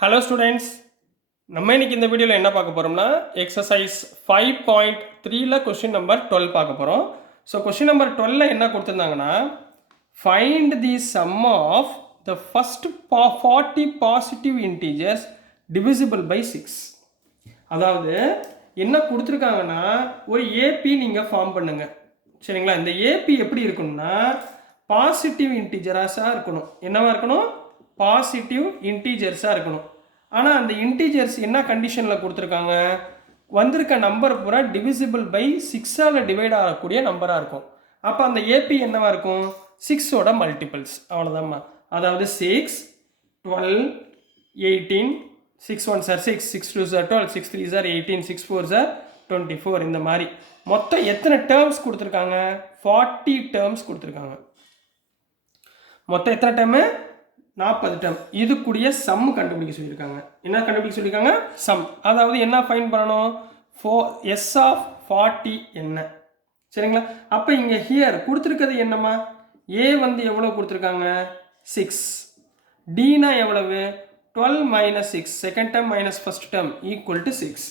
Hello students, நம்ம இன்னைக்கு இந்த வீடியோவில் என்ன பார்க்க போகிறோம்னா எக்ஸசைஸ் 5.3ல கொஸ்டின் நம்பர் 12 பார்க்க போகிறோம். ஸோ கொஸ்டின் நம்பர் 12ல என்ன கொடுத்துருந்தாங்கன்னா, find the sum of the first 40 positive integers divisible by 6. அதாவது என்ன கொடுத்துருக்காங்கன்னா, ஒரு ஏபி நீங்கள் ஃபார்ம் பண்ணுங்க. சரிங்களா? இந்த ஏபி எப்படி இருக்கணும்னா பாசிட்டிவ் இன்டீஜராஸாக இருக்கணும். என்னவா இருக்கணும்? பாசிட்டிவ் இன்டீஜர்ஸாக இருக்கணும். ஆனால் அந்த இன்டீஜர்ஸ் என்ன கண்டிஷனில் கொடுத்துருக்காங்க? வந்திருக்க நம்பர் பூரா டிவிசிபிள் பை 6ஆல் டிவைட் ஆகக்கூடிய நம்பராக இருக்கும். அப்போ அந்த ஏபி என்னவா இருக்கும்? 6ஓட மல்டிபிள்ஸ். அவ்வளோதாம்மா. அதாவது 6, 12, 18, 6 1 சார் 6, 6 2 சார் 12, 6 3 சார் 18, 6 4 சார் 24. இந்த மாதிரி மொத்தம் எத்தனை டேர்ம்ஸ் கொடுத்துருக்காங்க? 40 டேர்ம்ஸ் கொடுத்துருக்காங்க. மொத்தம் எத்தனை டேர்மு? 40 டேர்ம். இதுக்குரிய சம் கண்டுபிடிக்க சொல்லியிருக்காங்க. என்ன கண்டுபிடிக்க சொல்லியிருக்காங்க? சம். அதாவது என்ன ஃபைண்ட் பண்ணணும்? எஸ் ஆஃப் 40 என்ன? சரிங்களா? அப்போ இங்கே ஹியர் கொடுத்துருக்கிறது என்னம்மா? ஏ வந்து எவ்வளோ கொடுத்துருக்காங்க? 6. டினா எவ்வளவு? 12 minus 6, second term minus first term equal to 6.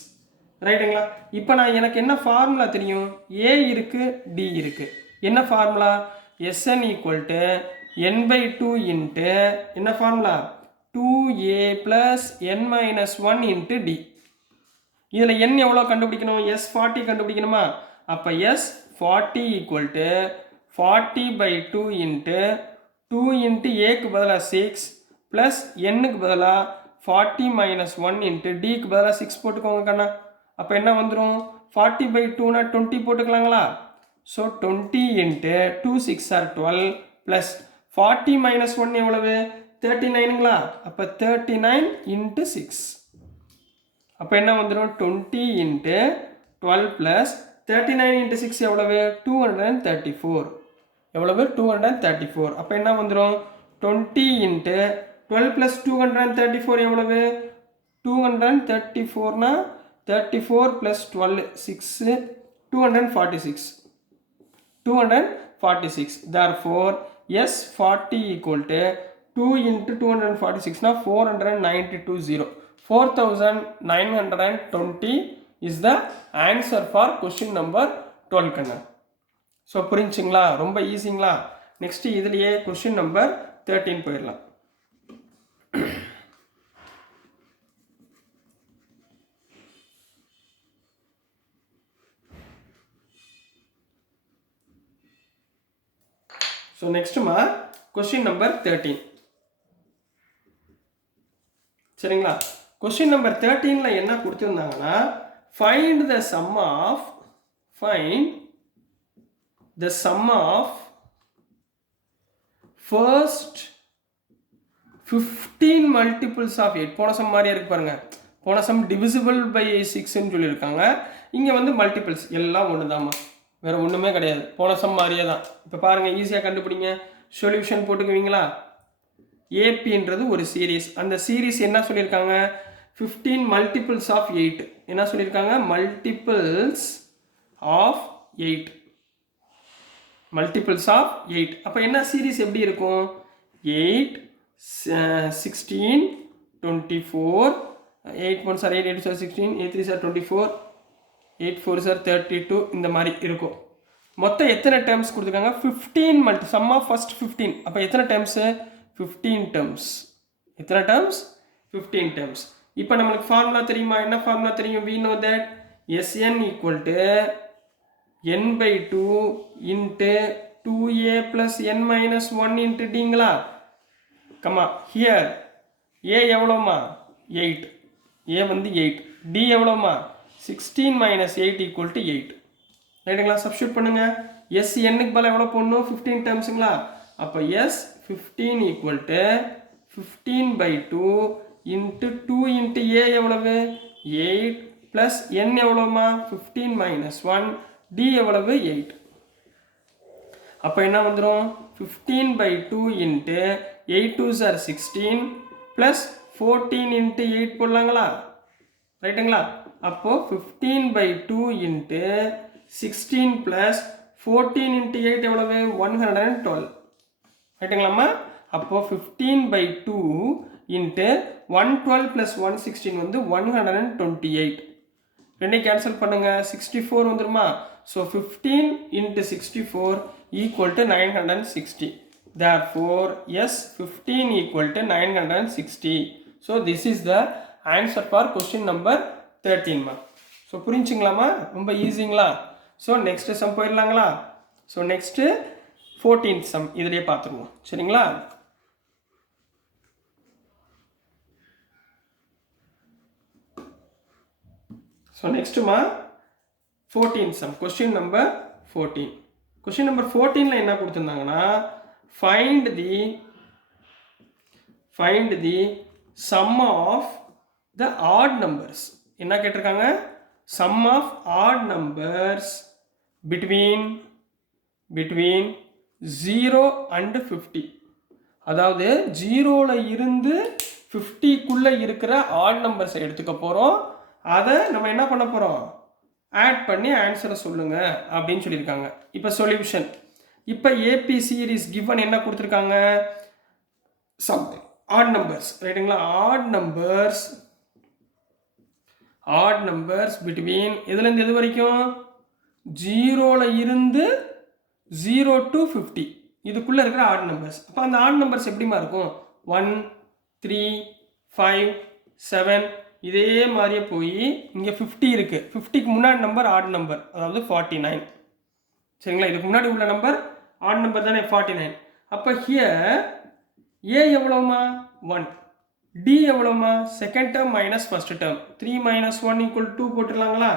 ரைட்டுங்களா? இப்போ நான் எனக்கு என்ன ஃபார்முலா தெரியும்? ஏ இருக்குது, டி இருக்குது. என்ன formula? S N equal to n by 2 into என்ன formula? 2a plus n minus 1 into d. இதில் n எவ்வளோ கண்டுபிடிக்கணும்? s 40 கண்டுபிடிக்கணுமா? அப்போ s 40 equal to 40 by 2 into 2 into ஏக்கு பதிலாக 6 ப்ளஸ் என்னுக்கு பதிலாக 40 மைனஸ் 1 இன்ட்டு டிக்கு பதிலாக 6 போட்டுக்கோங்க கண்ணா. அப்போ என்ன வந்துடும்? 40 by 2னா 20 போட்டுக்கலாங்களா? So 20 into 2 6 or 12 plus 40 minus 1 எவ்வளவு? 39ங்களா? அப்போ 39 இன்ட்டு 6. அப்போ என்ன வந்துடும்? 20 இன்ட்டு 12 ப்ளஸ் 39 இன்ட்டு 6 எவ்வளவு? 234. எவ்வளவு? 234. அப்போ என்ன வந்துடும்? 20 இன்ட்டு 12 ப்ளஸ் 234 எவ்வளவு? 234னா 34 plus 12 6 246. 246. Therefore S 40 equal to 2 into 246 na 492. 4920 is the answer for question number 12 kanna. So புரிஞ்சுங்களா? ரொம்ப ஈஸிங்களா? நெக்ஸ்ட் இதுலயே question number 13 போயிடலாம். So next ma question number 13. சரிங்களா? question number 13ல என்ன கொடுத்திருந்தாங்கன்னா, find the sum of first 15 multiples of 8. போன some மாதிரியே இருக்கு பாருங்க. போன சம் divisible by 6 ன்னு சொல்லியிருக்காங்க. இங்க வந்து multiples எல்லாம் ஒண்ணுதாம்மா. வேறு ஒன்றுமே கிடையாது. போன சம் மாதிரியே தான். இப்போ பாருங்கள், ஈஸியாக கண்டுபிடிங்க. சொல்யூஷன் போட்டுக்குவீங்களா? ஏபின்றது ஒரு சீரீஸ். அந்த சீரீஸ் என்ன சொல்லியிருக்காங்க? 15 மல்டிபிள்ஸ் ஆஃப் 8. என்ன சொல்லியிருக்காங்க? Multiples of 8. Multiples of 8. அப்போ என்ன சீரீஸ் எப்படி இருக்கும்? 8 16 24 8 1 சார் 8 8 சார் 16 8 3 சார் 24 8 4 சார் 32 இந்த மாதிரி இருக்கும். மொத்தம் எத்தனை டேர்ம்ஸ் கொடுத்துருக்காங்க? 15 சம் ஆஃப் ஃபர்ஸ்ட் 15. அப்போ எத்தனை டேர்ம்ஸு? 15 டேர்ம்ஸ். எத்தனை டேர்ம்ஸ்? 15 டேர்ம்ஸ். இப்போ நம்மளுக்கு ஃபார்முலா தெரியுமா? என்ன ஃபார்முலா தெரியும்? we know that Sn equal to n by 2 into 2a plus n minus 1 into dங்களா? கமா ஹியர் a எவ்வளோமா? 8. a வந்து 8. d எவ்வளோமா? 16 minus 8 equal to 8. ரைட்டுங்களா? சப்ஸ்டியூட் பண்ணுங்க. s என்னுக்கு பதிலா எவ்வளோ போடணும்? 15 டேர்ம்ஸுங்களா? அப்போ s 15 equal to 15 by 2 into 2 into a எவ்வளவு? 8 plus n எவ்வளோமா? 15 minus 1 d எவ்வளவு? 8. அப்போ என்ன வந்துடும்? 15 by 2 into 8 2s are 16 plus 14 into 8 போடலாங்களா? ரைட்டுங்களா? அப்போ 15 by 2 into 16 plus 14 into 8 எவ்வளவு? 112. ரைட்டுங்களாம்மா? அப்போ 15 by 2 இன்ட்டு 112 ப்ளஸ் 116 வந்து 128. ரெண்டையும் கேன்சல் பண்ணுங்க, 64 வந்துருமா? So 15 into 64 equal to 960. Therefore, yes, 15 equal to 960. So, this is the answer for question number 13. Ma. So, புரிஞ்சுங்களாமா? ரொம்ப ஈஸிங்களா? ஸோ நெக்ஸ்ட் சம் போயிடலாங்களா? ஸோ நெக்ஸ்ட்டு 14th சம் இதிலே பார்த்துருவோம். சரிங்களா? ஸோ நெக்ஸ்ட்டுமா 14th sum, question number 14. Question number 14ல என்ன கொடுத்துருந்தாங்கன்னா, find the sum of the odd numbers. என்ன கேட்டிருக்காங்க? sum of odd numbers between 0 and 50. அதாவது 0ல இருந்து 50க்குள்ள இருக்கிற odd numbers எடுத்துக்க போறோம். அதை நம்ம என்ன பண்ண போறோம்? ஆட் பண்ணி ஆன்சரை சொல்லுங்க அப்படின்னு சொல்லியிருக்காங்க. இப்போ சொல்யூஷன், இப்போ ஏபி சீரிஸ் கிவன் என்ன கொடுத்துருக்காங்க? சம் ஆட் நம்பர்ஸ், ரைட்டுங்களா? ஆட் நம்பர்ஸ் பிட்வீன் எதுலேருந்து எது வரைக்கும்? 0ல இருந்து 0 to 50 இதுக்குள்ளே இருக்கிற ஆட் நம்பர்ஸ். அப்போ அந்த ஆட் நம்பர்ஸ் எப்படிமா இருக்கும்? 1, 3, 5, 7 இதே மாதிரியே போய் இங்கே 50 இருக்குது. 50க்கு முன்னாடி நம்பர் ஆட் நம்பர், அதாவது 49. சரிங்களா? இதுக்கு முன்னாடி உள்ள நம்பர் ஆட் நம்பர் தானே 49. அப்போ ஹியர் ஏ எவ்வளோமா? 1. டி எவ்வளோமா? Second term minus first term. 3 minus 1 = 2 போட்டுடலாங்களா?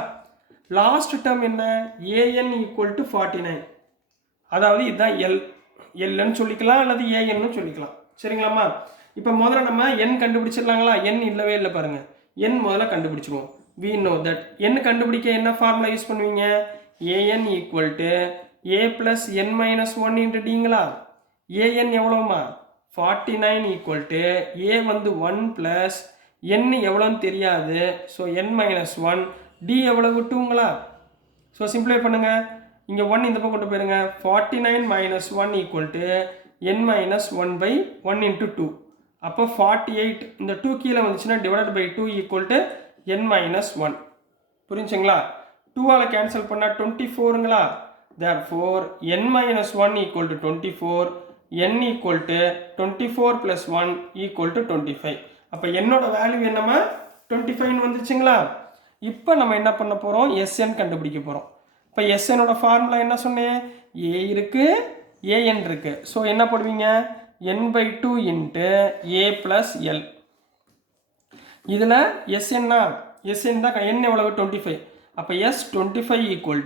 லாஸ்ட் டேர்ம் என்ன? ஏஎன் = 49. அதாவது இதுதான் எல்ன்னு சொல்லிக்கலாம் அல்லது ஏஎன்னு சொல்லிக்கலாம். சரிங்களாம்மா? இப்போ முதல்ல நம்ம என் கண்டுபிடிச்சிடலாங்களா? என் இல்லவே இல்லை பாருங்க. என் முதல்ல கண்டுபிடிச்சிருவோம். we know that n கண்டுபிடிக்க என்ன ஃபார்முலா யூஸ் பண்ணுவீங்க? an = a plus n minus 1 into dங்களா? an எவ்வளோமா? 49 = a வந்து 1 plus n எவ்வளோன்னு தெரியாது. ஸோ n minus 1, d எவ்வளவு? 2ங்களா? ஸோ சிம்பிளை பண்ணுங்க. இங்கே 1 இந்த பக்கம் கொண்டு போயிருங்க. 49 minus 1 = n minus 1/1 into 2. அப்போ 48 இந்த 2 கீழே வந்துச்சுன்னா டிவைடட் பை 2 = n minus 1. புரிஞ்சுங்களா? 2ஆல் கேன்சல் பண்ணால் 24ங்களா? therefore n minus 1 = 24. n = 24 plus 1 = 25. அப்போ என்னோட வேல்யூ என்னமா? 25 வந்துருச்சுங்களா? இப்போ நம்ம என்ன பண்ண போகிறோம்? sn கண்டுபிடிக்க போகிறோம். இப்போ snோட ஃபார்முலா என்ன சொன்னேன்? a இருக்கு, an இருக்கு. ஸோ என்ன போடுவீங்க? n/2 into a plus l. இதில் sn தான் n எவ்வளவு? 25. அப்போ s25 =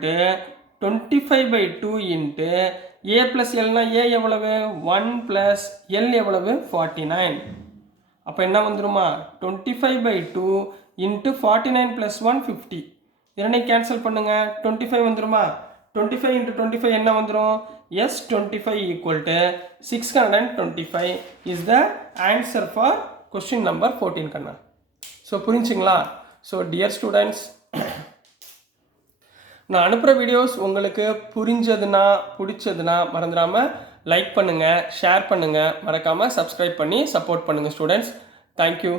25/2 into a plus lனா a எவ்வளவு? 1 plus l எவ்வளவு? 49. அப்போ என்ன வந்துருமா? 25/2 into 49 plus 1 50. இதனை கேன்சல் பண்ணுங்க. 25 வந்துருமா? 25 into 25 என்ன வந்துரும்? s25 = 625 is the answer for question number 14 கண்ணா. ஸோ புரிஞ்சுங்களா? ஸோ டியர் ஸ்டூடெண்ட்ஸ், நான் அனுப்புகிற வீடியோஸ் உங்களுக்கு புரிஞ்சதுன்னா பிடிச்சதுன்னா மறந்துடாமல் லைக் பண்ணுங்கள், ஷேர் பண்ணுங்கள், மறக்காமல் சப்ஸ்கிரைப் பண்ணி சப்போர்ட் பண்ணுங்கள் ஸ்டூடெண்ட்ஸ். தேங்க்யூ.